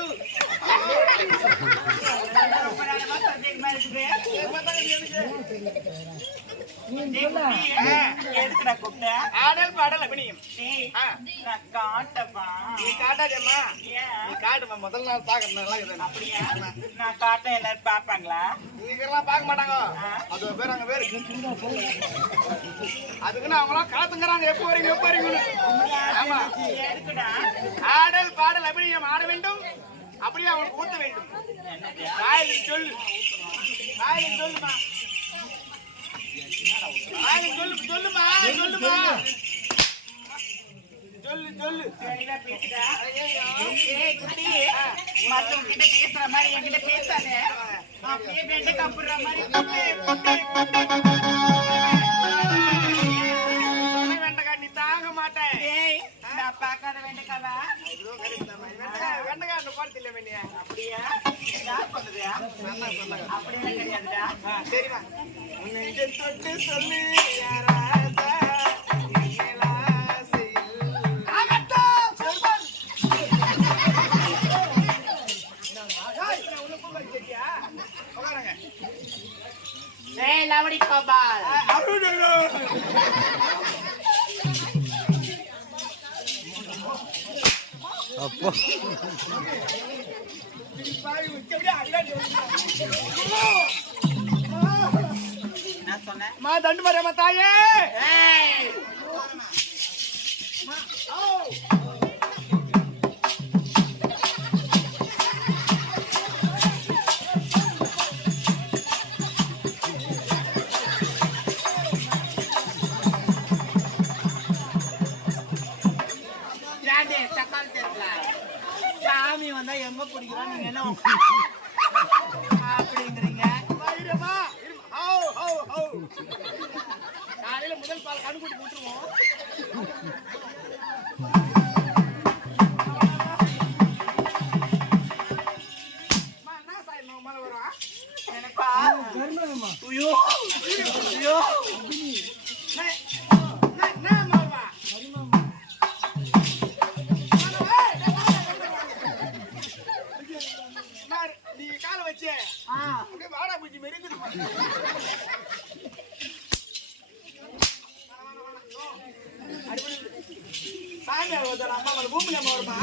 சொல்லு. எதுக்குடா கூப்பிட்ட? ஆடல் பாடல் அபிநயம். நான் காட்டப்பா. நீ காட்டாதேம்மா. நீ காட்டுமா, முதல் நாள் பாக்குறது நல்லா இருக்குது. அப்படியா? நான் காட்ட எல்லாரும் பாப்பாங்களா? நீங்கெல்லாம் பார்க்க மாட்டாங்க. அது பேர் அங்க பேரு. அதுக்குன்னு அவங்களாம் காத்துங்கிறாங்க, எப்போ வரீங்க எப்போ வரீங்கன்னு. ஆமா. எதுக்குடா? ஆடல் பாடல் அபிநயம் ஆட வேண்டும், அப்படியே அவனுக்கு ஊத்த வேண்டும். வாயிலுக்கு சொல்லு, வாயிலுக்கு சொல்லுமா, வாயிலுக்கு சொல்லு, சொல்லுமா, சொல்லுமா, சொல்லு சொல்லு. தெளிவா பேசுடா. ஏய் குட்டி, மத்தவங்க கிட்ட பேசுற மாதிரி என்கிட்ட பேசாதே. அப்படியே வெண்டை காப்புற மாதிரி வெண்டைக்காய் நீ தாங்க மாட்டேன். ஏய், நான் பார்க்காத வெண்டைக்காவா? வெண்டைக்காய் பாட்டு இல்லை வேண்டிய. அப்படியா? யார் பண்ணுறியா? அப்படியெல்லாம் கிடையாதுடா. சரிமா, உன்னை தொட்டு சொல்லு யாராசா ஏய் லவடி கோபால், அப்போ நான் சொன்னேன். மா தண்டு மரியம்மா தாயே. ஏய் சாமி வந்தா எங்க பிடிக்கிறோம், நீங்க என்ன அப்படிங்கிறீங்க? காலையில முதல் பால் கணுக்குட்டி போட்டுருவோம். என்ன சாயல் மேல வரும் எனக்கா? ஐயோ ஐயோ, நீ காலை வச்சு அப்படியே வாடா பூச்சி மெரிக்குது. சாமி அம்மா பூமி அம்மா வருமா?